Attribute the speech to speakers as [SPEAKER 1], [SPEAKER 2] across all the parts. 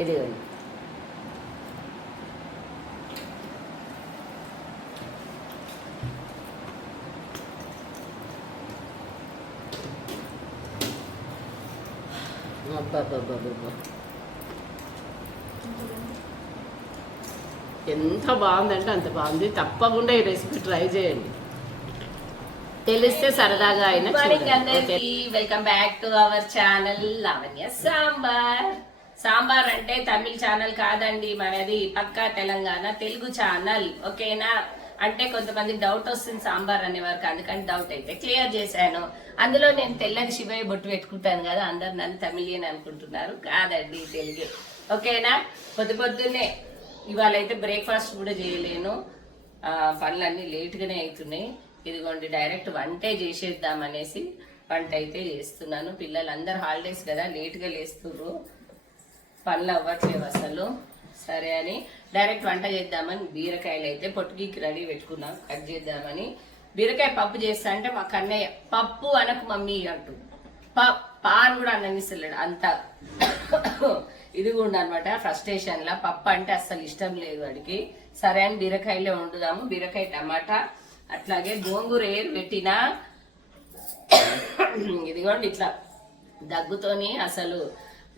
[SPEAKER 1] ఇదిగోండి అబ్బబ్బబ్బబ్బబ్బ. ఎంత బాగుందంటే అంత బాగుంది. తప్పకుండా ఈ రెసిపీ ట్రై చేయండి. తెలిస్తే సరదాగా అయినా
[SPEAKER 2] welcome back to our channel Lavanya sambar sambar అంటే తమిళ్ ఛానల్ కాదండి మనది పక్కా తెలంగాణ తెలుగు ఛానల్ ఓకేనా? అంటే కొంతమంది డౌట్ వస్తుంది సాంబార్ అనే వరకు అందుకని డౌట్ అయితే క్లియర్ చేశాను. అందులో నేను తెల్లని శివయ్య బొట్టు పెట్టుకుంటాను కదా అందరు నన్ను తమిళియన్ అనుకుంటున్నారు కాదండి తెలుగు. ఓకేనా? పొద్దు పొద్దున్నే ఇవాళ అయితే బ్రేక్ఫాస్ట్ కూడా చేయలేను. పనులన్నీ లేట్గానే అవుతున్నాయి ఇదిగోండి డైరెక్ట్ వంటే చేసేద్దాం అనేసి వంట అయితే చేస్తున్నాను. పిల్లలు అందరు హాలిడేస్ కదా లేట్గా లేస్తున్నారు పనులు అవ్వట్లేవు అసలు. సరే అని డైరెక్ట్ వంట చేద్దామని బీరకాయలు అయితే పొట్టుకి రెడీ పెట్టుకున్నాం. కట్ చేద్దామని. బీరకాయ పప్పు చేస్తా అంటే మా కన్నయ్య పప్పు అనకు మమ్మీ అంటూ. ప పా అని కూడా అననిస్తలేడు అంత. ఇది కూడా అనమాట ఫ్రస్ట్రేషన్ లా పప్పు అంటే అస్సలు ఇష్టం లేదు వాడికి. సరే అని బీరకాయలే వండుదాము. బీరకాయ టమాటా అట్లాగే గోంగూర ఏరు పెట్టినా. ఇదిగోండి ఇట్లా దగ్గుతోని అసలు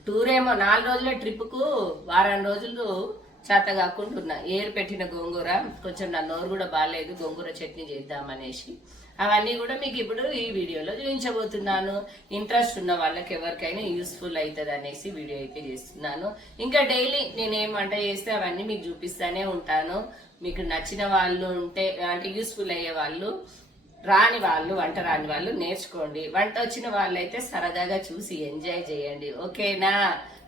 [SPEAKER 2] టూర్ ఏమో నాలుగు రోజుల ట్రిప్కు వారం రోజులు చేత కాకుండా ఏరు పెట్టిన గోంగూర కొంచెం నా నోరు కూడా బాగాలేదు గోంగూర చట్నీ చేద్దామనేసి. అవన్నీ కూడా మీకు ఇప్పుడు ఈ వీడియోలో చూపించబోతున్నాను. ఇంట్రెస్ట్ ఉన్న వాళ్ళకి ఎవరికైనా యూస్ఫుల్ అవుతుంది అనేసి వీడియో అయితే చేస్తున్నాను. ఇంకా డైలీ నేను ఏం వంట చేస్తే అవన్నీ మీకు చూపిస్తానే ఉంటాను. మీకు నచ్చిన వాళ్ళు ఉంటే అంటే యూస్ఫుల్ అయ్యే వాళ్ళు రాని వాళ్ళు వంట రాని వాళ్ళు నేర్చుకోండి. వంట వచ్చిన వాళ్ళైతే సరదాగా చూసి ఎంజాయ్ చేయండి. ఓకేనా?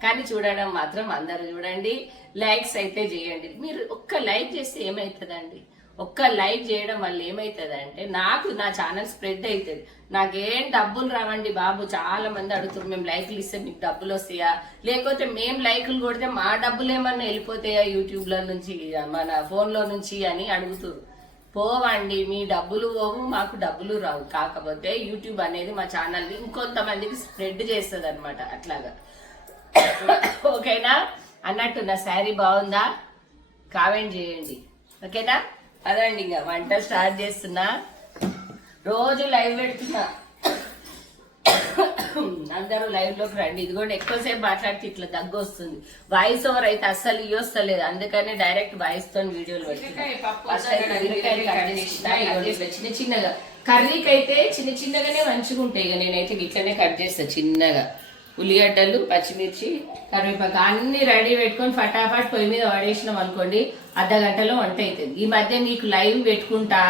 [SPEAKER 2] కానీ చూడడం మాత్రం అందరూ చూడండి. లైక్స్ అయితే చేయండి. మీరు ఒక్క లైక్ చేస్తే ఏమవుతుందండి ఒక్క లైక్ చేయడం వల్ల ఏమవుతుందంటే నాకు నా ఛానల్ స్ప్రెడ్ అవుతుంది నాకేం డబ్బులు రావండి బాబు. చాలా మంది అడుగుతారు మేము లైక్లు ఇస్తే మీకు డబ్బులు వస్తాయా? లేకపోతే మేము లైకులు కొడితే మా డబ్బులు ఏమన్నా వెళ్ళిపోతాయా యూట్యూబ్లో నుంచి మన ఫోన్లో నుంచి? అని అడుగుతారు పోవండి మీ డబ్బులు పోవు మాకు డబ్బులు రావు. కాకపోతే యూట్యూబ్ అనేది మా ఛానల్ని ఇంకొంతమందికి స్ప్రెడ్ చేస్తుంది అనమాట అట్లాగా. ఓకేనా? అన్నట్టు నా శారీ బాగుందా? కామెంట్ చేయండి. ఓకేనా? అదండి ఇంకా వంట స్టార్ట్ చేస్తున్నా. రోజు లైవ్ పెడుతున్నా. అందరూ లైవ్లోకి రండి. ఇది కూడా ఎక్కువసేపు మాట్లాడితే ఇట్లా దగ్గు వస్తుంది. వాయిస్ ఓవర్ అయితే అస్సలు ఇవ్వస్తలేదు అందుకనే డైరెక్ట్ వాయిస్తో వీడియోలు చిన్న చిన్నగా కర్రీకి అయితే చిన్న చిన్నగానే మంచిగా ఉంటాయి. ఇక నేనైతే ఇట్లనే కట్ చేస్తా చిన్నగా. ఉల్లిగడ్డలు పచ్చిమిర్చి కరివేపాకు అన్ని రెడీ పెట్టుకొని ఫటాఫట్ పొయ్యి మీద పడేసినాం అనుకోండి అర్ధ గంటలో వంట అవుతుంది ఈ మధ్య మీకు లైవ్ పెట్టుకుంటా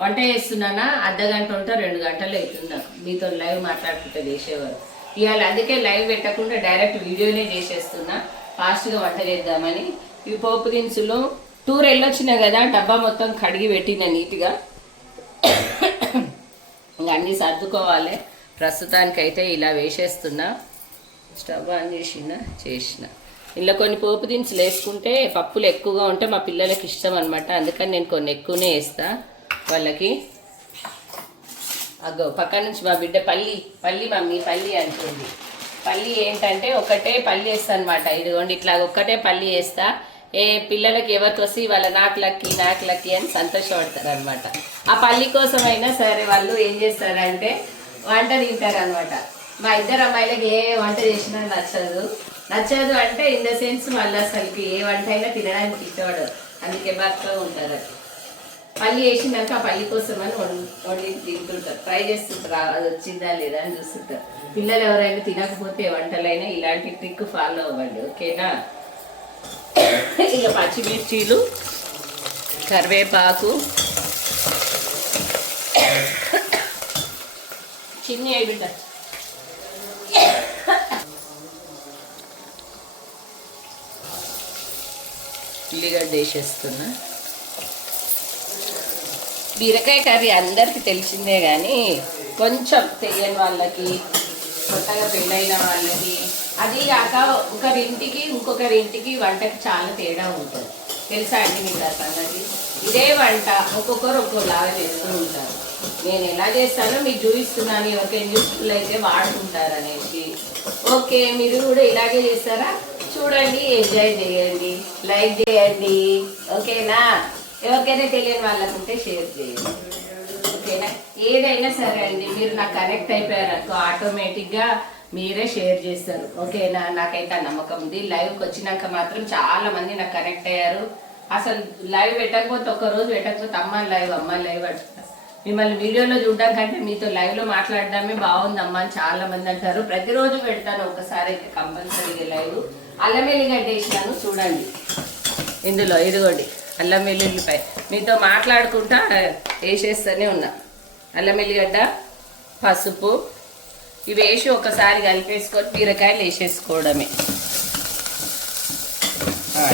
[SPEAKER 2] వంట చేస్తున్నానా? అర్ధ గంట ఉంటా రెండు గంటలు అవుతుంది? నాకు మీతో లైవ్ మాట్లాడుకుంటే చేసేవారు. ఇవాళ అందుకే లైవ్ పెట్టకుండా డైరెక్ట్ వీడియోనే చేసేస్తున్నా. ఫాస్ట్గా వంట చేద్దామని. ఈ పోపు దినుసులు టూర్ వెళ్ళొచ్చిన కదా డబ్బా మొత్తం కడిగి పెట్టిన నీట్గా. ఇంకా అన్నీ సర్దుకోవాలి. ప్రస్తుతానికైతే ఇలా వేసేస్తున్నా. స్టవ్ ఆన్ చేసిన చేసిన. ఇలా కొన్ని పోపు దినుసులు వేసుకుంటే పప్పులు ఎక్కువగా ఉంటే మా పిల్లలకి ఇష్టం అనమాట అందుకని నేను కొన్ని ఎక్కువనే వేస్తాను వాళ్ళకి. అగ్గో పక్క నుంచి మా బిడ్డ పల్లి పల్లి మమ్మీ పల్లి అంటుంది. పల్లి ఏంటంటే ఒకటే పల్లి వేస్తా అనమాట ఇదిగోండి ఇట్లా ఒక్కటే పల్లి వేస్తా. ఏ పిల్లలకి ఎవరికి వస్తే వాళ్ళ నాకు లక్కి నాకు లక్కి అని సంతోషపడతారు అనమాట ఆ పల్లి కోసం అయినా సరే వాళ్ళు ఏం చేస్తారంటే వంట తింటారు అనమాట మా ఇద్దరు అమ్మాయిలకి ఏ వంట చేసినా నచ్చదు. నచ్చదు అంటే ఇన్ ద సెన్స్ మళ్ళీ అసలుకి ఏ వంట అయినా తినడానికి ఇష్టపడదు అందుకే భర్త ఉంటారు. పల్లి వేసినాక ఆ పల్లి కోసం అని వండి వండి తింటుంటారు. ట్రై చేస్తుంటారు. అది వచ్చిందా లేదా అని చూస్తుంటారు. పిల్లలు ఎవరైనా తినకపోతే వంటలైనా ఇలాంటి ట్రిక్ ఫాలో అవ్వండి ఓకేనా? ఇక పచ్చిమిర్చీలు కరివేపాకు చిన్న అయి ఉల్లిగడ్డ వేసేస్తున్నా. బీరకాయ కర్రీ అందరికి తెలిసిందే కానీ కొంచెం తెలియని వాళ్ళకి కొత్తగా పెళ్ళైన వాళ్ళకి అది కాక ఒకరింటికి ఇంకొకరింటికి వంటకి చాలా తేడా ఉంటుంది. తెలుసా అండి మీకు ఆ సంగతి? ఇదే వంట ఒక్కొక్కరు ఒక్కొక్కలాగా చేస్తూ ఉంటారు. నేను ఎలా చేస్తానో మీకు చూపిస్తున్నాను. ఎవరికైనా యూస్ఫుల్ అయితే వాడుకుంటారు అనేసి. ఓకే మీరు కూడా ఇలాగే చేస్తారా? చూడండి ఎంజాయ్ చేయండి. లైక్ చేయండి. ఓకేనా? ఎవరికైనా తెలియని వాళ్ళకు ఉంటే షేర్ చేయండి. ఓకేనా? ఏదైనా సరే అండి మీరు నాకు కనెక్ట్ అయిపోయారు ఆటోమేటిక్గా మీరే షేర్ చేస్తారు. ఓకేనా? నాకైతే ఆ నమ్మకం ఉంది. లైవ్కి వచ్చినాక మాత్రం చాలా మంది నాకు కనెక్ట్ అయ్యారు. అసలు లైవ్ పెట్టకపోతే ఒక రోజు పెట్టకపోతే అమ్మ లైవ్ అమ్మ లైవ్ అంటున్నారు మిమ్మల్ని వీడియోలో చూడడం కంటే మీతో లైవ్లో మాట్లాడడమే బాగుంది అమ్మ అని చాలా మంది అంటారు. ప్రతిరోజు పెడతాను ఒకసారి అయితే కంపల్సరీగా లైవ్ అల్లం వేసినాను చూడండి. ఇందులో ఇదిగోండి. అల్లం వెల్లుల్లిపాయ. మీతో మాట్లాడుకుంటా వేసేస్తూనే ఉన్నా. అల్లం వెల్లిగడ్డ పసుపు ఇవి వేసి ఒకసారి కలిపేసుకొని బీరకాయలు వేసేసుకోవడమే.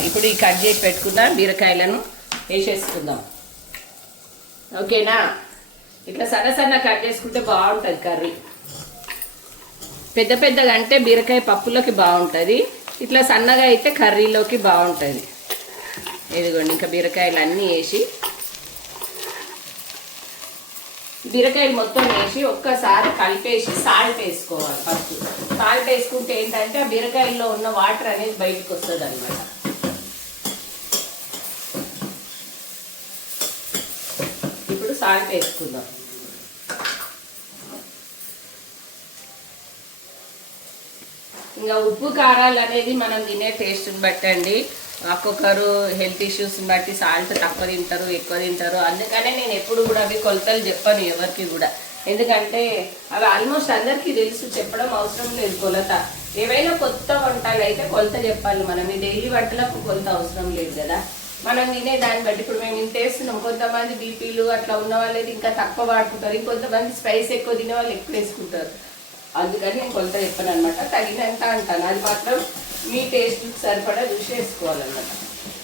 [SPEAKER 2] ఇప్పుడు ఈ కట్ చేసి పెట్టుకున్న బీరకాయలను వేసేసుకుందాం. ఓకేనా? ఇట్లా సన్న సన్న కట్ చేసుకుంటే బాగుంటుంది కర్రీ. పెద్ద పెద్దగా అంటే బీరకాయ పప్పులోకి బాగుంటుంది. ఇట్లా సన్నగా అయితే కర్రీలోకి బాగుంటుంది. ఇదిగోండి ఇంకా బీరకాయలు అన్నీ వేసి బీరకాయలు మొత్తం వేసి ఒక్కసారి కలిపేసి సాల్ట్ వేసుకోవాలి ఫస్ట్. సాల్ట్ వేసుకుంటే ఏంటంటే ఆ బీరకాయల్లో ఉన్న వాటర్ అనేది బయటకు వస్తుంది అనమాట ఇప్పుడు సాల్ట్ వేసుకుందాం. ఇంకా ఉప్పు కారాలు అనేది మనం తినే టేస్ట్ని బట్టండి. ఒక్కొక్కరు హెల్త్ ఇష్యూస్ని బట్టి సాల్ట్ తక్కువ తింటారు ఎక్కువ తింటారు. అందుకనే నేను ఎప్పుడు కూడా అవి కొలతలు చెప్పను ఎవరికి కూడా. ఎందుకంటే అవి ఆల్మోస్ట్ అందరికీ తెలుసు చెప్పడం అవసరం లేదు కొలత. ఏవైనా కొత్త వంటలు అయితే కొలత చెప్పాలి మనం. ఈ డైలీ వంటలకు కొలత అవసరం లేదు కదా. మనం తినే దాన్ని బట్టి ఇప్పుడు మేము ఇంత వేస్తున్నాం కొంతమంది బీపీలు అట్లా ఉన్న వాళ్ళు ఇంకా తక్కువ వాడుకుంటారు. ఇంకొంతమంది స్పైస్ ఎక్కువ తినే వాళ్ళు ఎక్కువ వేసుకుంటారు. అందుకని నేను కొలత చెప్పాను అనమాట తగినంత అంటాను. అది మాత్రం మీ టేస్ట్ సరిపడా చూసేసుకోవాలన్నమాట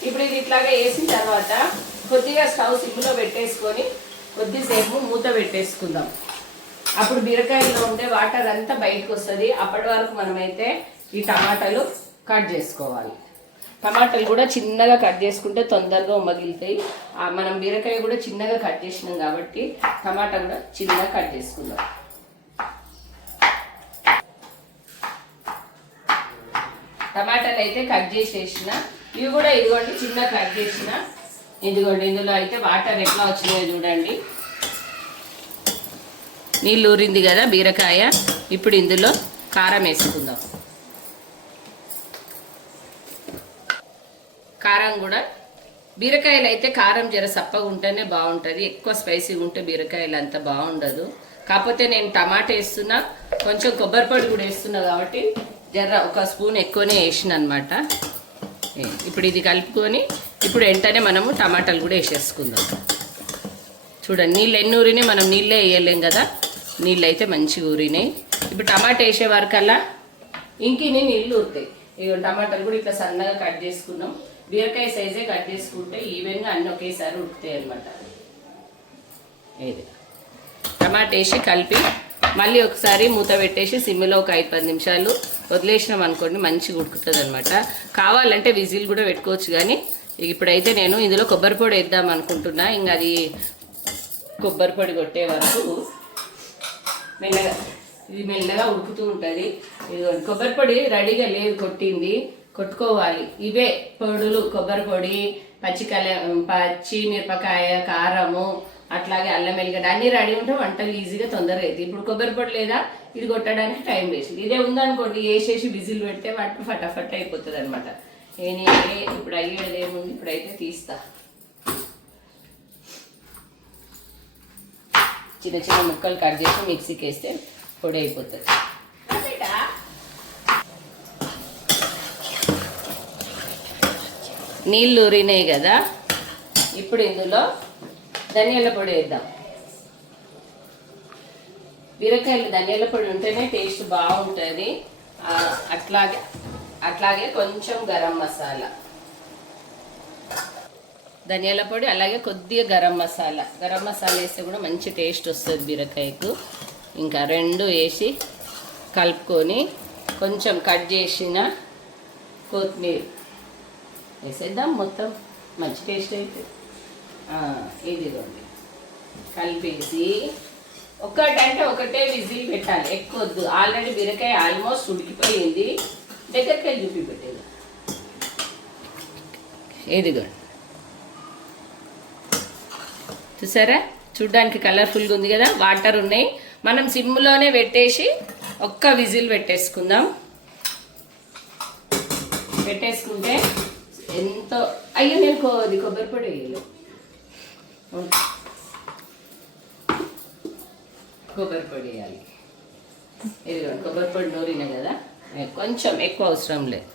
[SPEAKER 2] ఇప్పుడు ఇది ఇట్లాగా వేసిన తర్వాత కొద్దిగా స్టవ్ సిమ్లో పెట్టేసుకొని కొద్దిసేపు మూత పెట్టేసుకుందాం. అప్పుడు బీరకాయలో ఉండే వాటర్ అంతా బయటకు వస్తుంది. అప్పటి వరకు మనమైతే ఈ టమాటాలు కట్ చేసుకోవాలి. టమాటాలు కూడా చిన్నగా కట్ చేసుకుంటే తొందరగా ఉమ్మగిలుతాయి. మనం బీరకాయ కూడా చిన్నగా కట్ చేసినాం కాబట్టి టమాటా కూడా చిన్నగా కట్ చేసుకుందాం. టమాటాలు అయితే కట్ చేసేసిన. ఇవి కూడా ఇదిగోండి చిన్న కట్ చేసిన. ఇదిగోండి ఇందులో అయితే వాటర్ ఎట్లా వచ్చినాయో చూడండి. నీళ్ళు ఊరింది కదా బీరకాయ. ఇప్పుడు ఇందులో కారం వేసుకుందాం. కారం కూడా బీరకాయలు అయితే కారం జర సప్పగా ఉంటేనే బాగుంటుంది. ఎక్కువ స్పైసీగా ఉంటే బీరకాయలు అంత బాగుండదు. కాకపోతే నేను టమాటా వేస్తున్నా కొంచెం కొబ్బరి పొడి కూడా వేస్తున్నా కాబట్టి జర ఒక స్పూన్ ఎక్కువనే వేసిన అనమాట ఇప్పుడు ఇది కలుపుకొని ఇప్పుడు వెంటనే మనము టమాటాలు కూడా వేసేసుకుందాం. చూడండి నీళ్ళు ఎన్ని ఊరినాయి? మనం నీళ్ళే వేయలేం కదా? నీళ్ళు అయితే మంచిగా ఊరినాయి. ఇప్పుడు టమాటా వేసే వరకల్లా ఇంకిని నీళ్ళు ఊరుతాయి. ఇక టమాటాలు కూడా ఇట్లా సన్నగా కట్ చేసుకున్నాం. బీరకాయ సైజే కట్ చేసుకుంటే ఈవెన్గా అన్నీ ఒకేసారి ఉడుకుతాయి అనమాట ఇది టమాటా వేసి కలిపి మళ్ళీ ఒకసారి మూత పెట్టేసి సిమ్లో ఒక ఐదు పది నిమిషాలు వదిలేసినాం అనుకోండి మంచిగా ఉడుకుతుంది అనమాట కావాలంటే విజిల్ కూడా పెట్టుకోవచ్చు కానీ ఇప్పుడైతే నేను ఇందులో కొబ్బరి పొడి వేద్దాం అనుకుంటున్నా. ఇంకా అది కొబ్బరి పొడి కొట్టే వరకు మెల్లగా ఇది మెల్లగా ఉడుకుతూ ఉంటుంది. కొబ్బరి పొడి రెడీగా లేదు కొట్టింది. కొట్టుకోవాలి. ఇవే పొడులు కొబ్బరి పొడి పచ్చి కల పచ్చి మిరపకాయ కారము అట్లాగే అల్లం వెల్లిగడ్డ అన్ని రెడీ ఉంటే వంటలు ఈజీగా తొందరగా అవుతాయి ఇప్పుడు కొబ్బరి పొడి లేదా ఇది కొట్టడానికి టైం వేస్ట్. ఇదే ఉందనుకోండి వేసేసి విజిల్ పెడితే వాటి ఫటాఫట్ అయిపోతుంది అనమాట నేను ఇప్పుడు అయ్యేది ఏముంది? ఇప్పుడైతే తీస్తా. చిన్న చిన్న ముక్కలు కట్ చేసి మిక్సీకి వేస్తే పొడి అయిపోతుంది. నీళ్ళు ఊరినాయి కదా? ఇప్పుడు ఇందులో ధనియాల పొడి వేద్దాం. బీరకాయలు ధనియాల పొడి ఉంటేనే టేస్ట్ బాగుంటుంది. అట్లాగే అట్లాగే కొంచెం గరం మసాలా. ధనియాల పొడి అలాగే కొద్దిగా గరం మసాలా. గరం మసాలా వేస్తే కూడా మంచి టేస్ట్ వస్తుంది బీరకాయకు. ఇంకా రెండు వేసి కలుపుకొని కొంచెం కట్ చేసిన కొత్తిమీర వేసేద్దాం. మొత్తం మంచి టేస్ట్ అవుతుంది ఇదిగోండి కలిపేసి ఒకటంటే ఒకటే విజిల్ పెట్టాలి. ఎక్కువద్దు. ఆల్రెడీ బీరకాయ ఆల్మోస్ట్ ఉడికిపోయింది. దగ్గరికి వెళ్ళి చూపి పెట్టేది. ఇదిగోండి చూసారా? చూడ్డానికి కలర్ఫుల్గా ఉంది కదా? వాటర్ ఉన్నాయి. మనం సిమ్లోనే పెట్టేసి ఒక్క విజిల్ పెట్టేసుకుందాం. పెట్టేసుకుంటే ఎంతో అయ్యో నేను కొద్ది కొబ్బరి పొడి వేయలేదు. కొబ్బరి పొడి వేయాలి. ఇదిగోండి కొబ్బరి పొడి నూరినా కదా? కొంచెం ఎక్కువ అవసరం లేదు.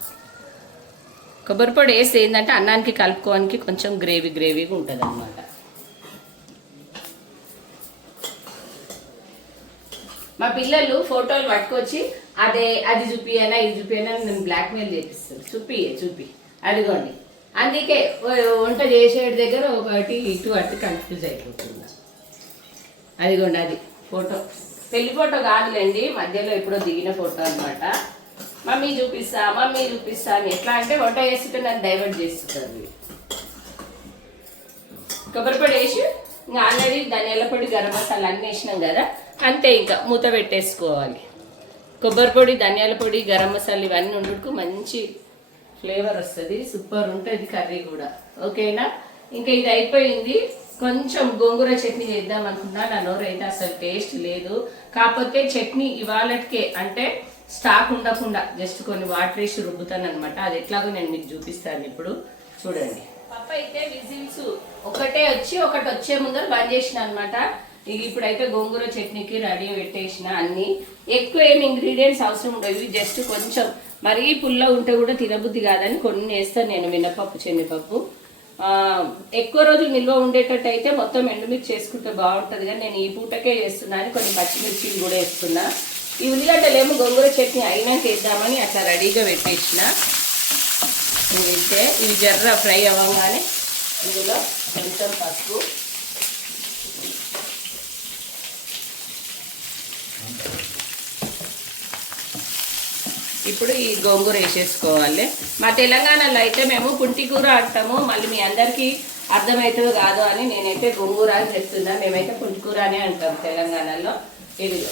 [SPEAKER 2] కొబ్బరి పొడి వేస్తే ఏంటంటే అన్నానికి కలుపుకోవడానికి కొంచెం గ్రేవీ గ్రేవీగా ఉంటుంది అన్నమాట మా పిల్లలు ఫోటోలు పట్టుకొచ్చి అదే అది చూపియనా ఇది చూపియనా నేను బ్లాక్మెయిల్ చేపిస్తాను. చూపి చూపి. అదిగోండి అందుకే వంట చేసేటి దగ్గర ఒకటి ఇటు అటు కన్ఫ్యూజ్ అయిపోతుంది అదిగోండి అది ఫోటో. పెళ్ళి ఫోటో కాదులేండి మధ్యలో ఎప్పుడో దిగిన ఫోటో అన్నమాట. మమ్మీ చూపిస్తా మమ్మీ చూపిస్తా అని ఎట్లా అంటే వంట చేస్తుంటే నన్ను డైవర్ట్ చేస్తుంది. కొబ్బరి పొడి వేసి ఇంకా ఆల్రెడీ ధనియాల పొడి గరం మసాలా అన్నీ వేసినాం కదా అంతే ఇంకా మూత పెట్టేసుకోవాలి. కొబ్బరి పొడి ధనియాల పొడి గరం మసాలా ఇవన్నీ ఉండుకు మంచి ఫ్లేవర్ వస్తుంది సూపర్ ఉంటుంది కర్రీ కూడా. ఓకేనా? ఇంకా ఇది అయిపోయింది. కొంచెం గోంగూర చట్నీ చేద్దాం అనుకున్నా నా నోరు అయితే అసలు టేస్ట్ లేదు. కాకపోతే చట్నీ ఇవాళకే అంటే స్టాక్ ఉండకుండా జస్ట్ కొన్ని వాటర్ వేసి రుబ్బుతాను అనమాట అది ఎట్లాగో నేను మీకు చూపిస్తాను ఇప్పుడు. చూడండి. పప్ప అయితే విజిల్స్ ఒకటే వచ్చి ఒకటి వచ్చే ముందర బంద్ చేసిన అనమాట ఇక ఇప్పుడైతే గోంగూర చట్నీకి రెడీ పెట్టేసిన అన్ని. ఎక్కువ ఏమి ఇంగ్రీడియంట్స్ అవసరం ఉండవు. జస్ట్ కొంచెం మరీ పుల్ల ఉంటే కూడా తినబుద్ధి కాదని కొన్ని వేస్తాను నేను మినపప్పు శనగపప్పు ఎక్కువ రోజులు నిల్వ ఉండేటట్టు అయితే మొత్తం ఎండుమిర్చి చేసుకుంటే బాగుంటుంది కానీ నేను ఈ పూటకే చేస్తున్నాను కొన్ని పచ్చిమిర్చిలు కూడా వేస్తున్నా. ఈ ఉల్లిగడ్డలేమో గోంగూర చట్నీ అయినాక వేద్దామని అట్లా రెడీగా పెట్టేసిన. ఇవి ఇవి జర్ర ఫ్రై అవ్వగానే ఇందులో కొంచెం పసుపు. ఇప్పుడు ఈ గోంగూర వేసేసుకోవాలి. మా తెలంగాణలో అయితే మేము పుంటి కూర అంటాము. మళ్ళీ మీ అందరికీ అర్థమవుతుందో కాదు అని నేనైతే గోంగూర అని చెప్తున్నా. మేమైతే పుంటి కూర అని అంటాం తెలంగాణలో. ఇదిగో.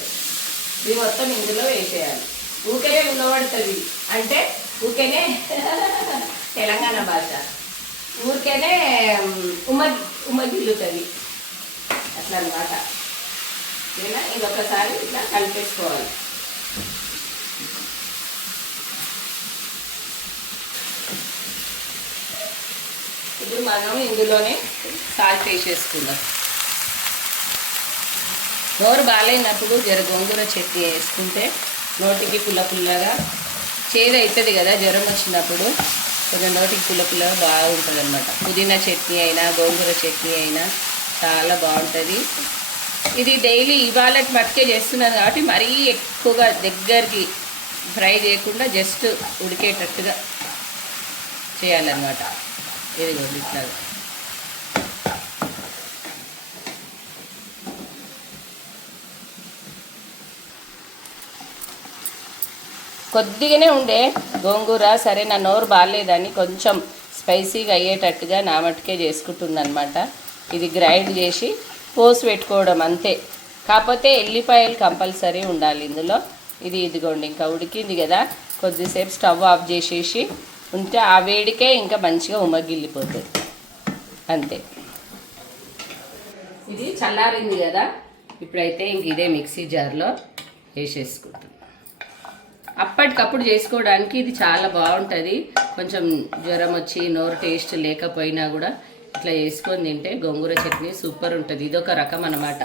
[SPEAKER 2] ఇది మొత్తం ఇందులో వేసేయాలి. ఊకేనే ఉండబడుతుంది. అంటే ఊకేనే తెలంగాణ భాష. ఊరికేనే ఉమ్మగి ఉమ్మగిల్లుతుంది అట్లా అనమాట ఓకేనా ఇదొకసారి ఇట్లా కలిపేసుకోవాలి. ఇప్పుడు మనం ఇందులోనే సాల్ట్ వేసేసుకుందాం. నోరు బాగాలేనప్పుడు జర గోంగూర చట్నీ వేసుకుంటే నోటికి పుల్ల పుల్లగా చేదు అవుతుంది కదా జ్వరం వచ్చినప్పుడు కొంచెం నోటికి పుల్ల పుల్లగా బాగుంటుంది అనమాట పుదీనా చట్నీ అయినా గోంగూర చట్నీ అయినా చాలా బాగుంటుంది. ఇది డైలీ ఇవాళ మట్టుకే చేస్తున్నాను కాబట్టి మరీ ఎక్కువగా దగ్గరికి ఫ్రై చేయకుండా జస్ట్ ఉడికేటట్టుగా చేయాలన్నమాట. ఇదిగోండి ఇట్లా కొద్దిగానే ఉండే గోంగూర సరే నా నోరు బాగాలేదని కొంచెం స్పైసీగా అయ్యేటట్టుగా నా మట్టుకే చేసుకుంటుందన్నమాట. ఇది గ్రైండ్ చేసి పోసి పెట్టుకోవడం అంతే. కాకపోతే ఎల్లిపాయలు కంపల్సరీ ఉండాలి ఇందులో. ఇది ఇదిగోండి ఇంకా ఉడికింది కదా. కొద్దిసేపు స్టవ్ ఆఫ్ చేసేసి ఉంటే ఆ వేడికే ఇంకా మంచిగా ఉమ్మగిల్లిపోతుంది అంతే. ఇది చల్లారింది కదా? ఇప్పుడైతే ఇంక ఇదే మిక్సీ జార్లో వేసేసుకుంటాం అప్పటికప్పుడు చేసుకోవడానికి ఇది చాలా బాగుంటుంది. కొంచెం జ్వరం వచ్చి నోరు టేస్ట్ లేకపోయినా కూడా ఇట్లా చేసుకొని తింటే గోంగూర చట్నీ సూపర్ ఉంటుంది. ఇదొక రకం అన్నమాట.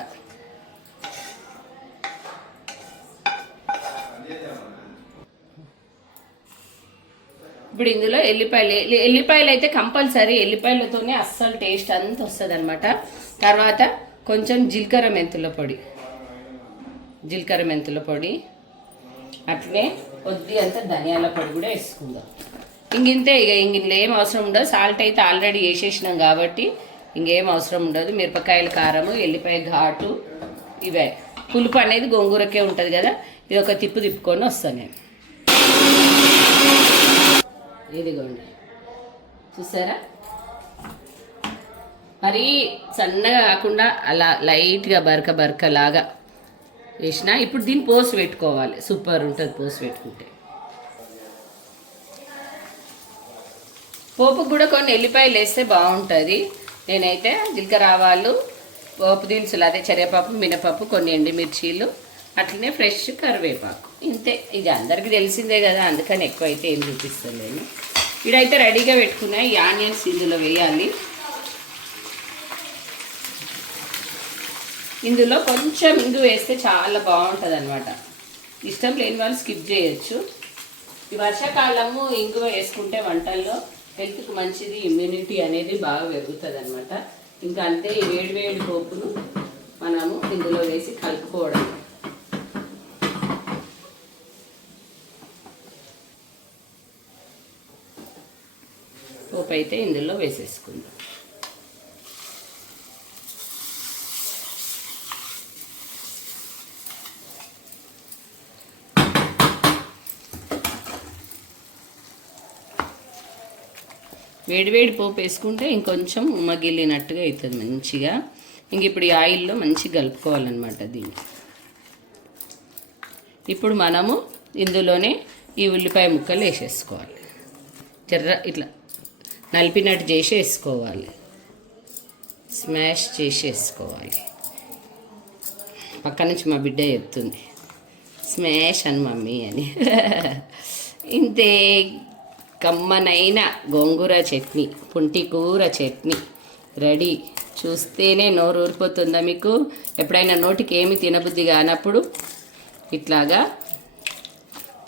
[SPEAKER 2] ఇప్పుడు ఇందులో ఎల్లిపాయలు ఎల్లిపాయలు అయితే కంపల్సరీ ఎల్లిపాయలతోనే అస్సలు టేస్ట్ అంత వస్తుంది అనమాట తర్వాత కొంచెం జీలకర్ర మెంతుల పొడి. జీలకర్ర మెంతుల పొడి. అట్లనే కొద్ది అంత ధనియాల పొడి కూడా వేసుకుందాం. ఇంకింతే ఇక ఇందులో ఏం అవసరం ఉండదు. సాల్ట్ అయితే ఆల్రెడీ వేసేసినాం కాబట్టి ఇంకేం అవసరం ఉండదు. మిరపకాయల కారము ఎల్లిపాయ ఘాటు ఇవే. పులుపు అనేది గోంగూరకే ఉంటుంది కదా. ఇది ఒక తిప్పు తిప్పుకొని వస్తాను నేను. ఇదిగోండి చూసారా? మరీ సన్నగా కాకుండా అలా లైట్గా బరక బరక లాగా వేసిన ఇప్పుడు దీన్ని పోసి పెట్టుకోవాలి. సూపర్ ఉంటుంది పోసి పెట్టుకుంటే. పోపు కూడా కొన్ని ఎల్లిపాయలు వేస్తే బాగుంటుంది. నేనైతే జీలకర్ర ఆవాలు పోపు దినుసులు అదే శనగపప్పు మినపప్పు కొన్ని ఎండిమిర్చీలు అట్లనే ఫ్రెష్ కరివేపాకు. ఇంతే. ఇది అందరికీ తెలిసిందే కదా అందుకని ఎక్కువ అయితే ఏం చూపిస్తలేను ఇడైతే రెడీగా పెట్టుకున్నా ఈ ఆనియన్స్ ఇందులో వేయాలి. ఇందులో కొంచెం ఇంగు వేస్తే చాలా బాగుంటుంది అనమాట ఇష్టం లేని వాళ్ళు స్కిప్ చేయొచ్చు. ఈ వర్షాకాలము ఇంగు వేసుకుంటే వంటల్లో హెల్త్కి మంచిది ఇమ్యూనిటీ అనేది బాగా పెరుగుతుంది అనమాట ఇంకా అంతే ఈ వేడి వేడి పోపును మనము ఇందులో వేసి కలుపుకోవడం పోపు అయితే ఇందులో వేసేసుకుందాం. వేడివేడి పోపు వేసుకుంటే ఇంకొంచెం మగిలినట్టుగా అవుతుంది మంచిగా. ఇంక ఇప్పుడు ఈ ఆయిల్లో మంచిగా కలుపుకోవాలన్నమాట దీన్ని. ఇప్పుడు మనము ఇందులోనే ఈ ఉల్లిపాయ ముక్కలు వేసేసుకోవాలి. జర్ర ఇట్లా నలిపినట్టు చేసి వేసుకోవాలి స్మాష్ చేసి వేసుకోవాలి పక్క నుంచి మా బిడ్డ చెప్తుంది స్మాష్ అని మమ్మీ అని. ఇంతే కమ్మనైన గోంగూర చట్నీ పుంటి కూర చట్నీ రెడీ. చూస్తేనే నోరు ఊరిపోతుందా మీకు? ఎప్పుడైనా నోటికి ఏమి తినబుద్ధి కానప్పుడు ఇట్లాగా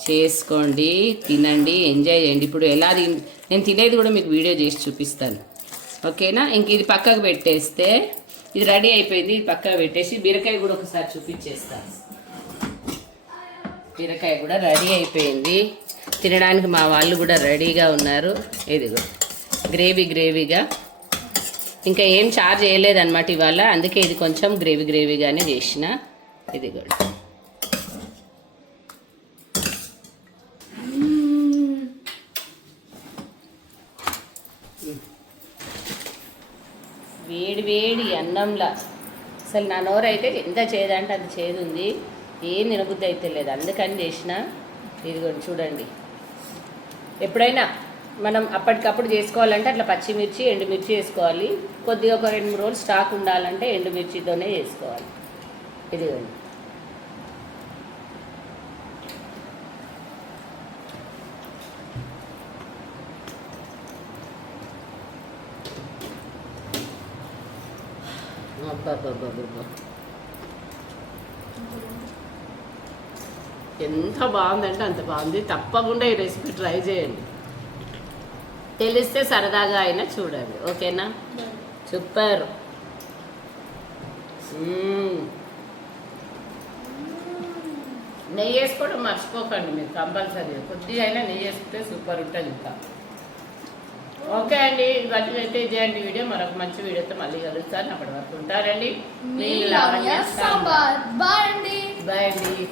[SPEAKER 2] చేసుకోండి తినండి ఎంజాయ్ చేయండి. ఇప్పుడు ఎలా తిన్ నేను తినేది కూడా మీకు వీడియో చేసి చూపిస్తాను. ఓకేనా? ఇంక ఇది పక్కకు పెట్టేస్తే ఇది రెడీ అయిపోయింది. ఇది పక్కకు పెట్టేసి బీరకాయ కూడా ఒకసారి చూపించేస్తాను. బీరకాయ కూడా రెడీ అయిపోయింది. తినడానికి మా వాళ్ళు కూడా రెడీగా ఉన్నారు. ఇదిగో గ్రేవీ గ్రేవీగా. ఇంకా ఏం చార్జ్ చేయలేదన్నమాట ఇవాళ. అందుకే ఇది కొంచెం గ్రేవీ గ్రేవీగానే చేసిన. ఇది కూడా వేడి వేడి అన్నంలా. అసలు నా నోరు అయితే ఎంత చేదంటే అది చేదుంది. ఏం తినబుద్ధి అయితే లేదు. అందుకని చేసిన. ఇదిగోండి చూడండి. ఎప్పుడైనా మనం అప్పటికప్పుడు చేసుకోవాలంటే అట్లా పచ్చిమిర్చి ఎండుమిర్చి వేసుకోవాలి. కొద్దిగా ఒక రెండు మూడు రోజులు స్టాక్ ఉండాలంటే ఎండుమిర్చితోనే చేసుకోవాలి. ఇదిగోండి. ఎంత బాగుందంటే అంత బాగుంది. తప్పకుండా ఈ రెసిపీ ట్రై చేయండి. తెలిస్తే సరదాగా అయినా చూడండి. ఓకేనా? సూపర్. నెయ్యి వేసుకోవడం మర్చిపోకండి మీరు కంపల్సరీ. కొద్దిగా అయినా నెయ్యి వేసుకుంటే సూపర్ ఉంటుంది ఇంకా. ఓకే అండి. ఇవన్నీ అయితే ఇదే అండి వీడియో. మరొక మంచి వీడియోతో మళ్ళీ కలుస్తాను. అప్పటి వరకు ఉంటారండి.
[SPEAKER 3] బాయ్ అండి.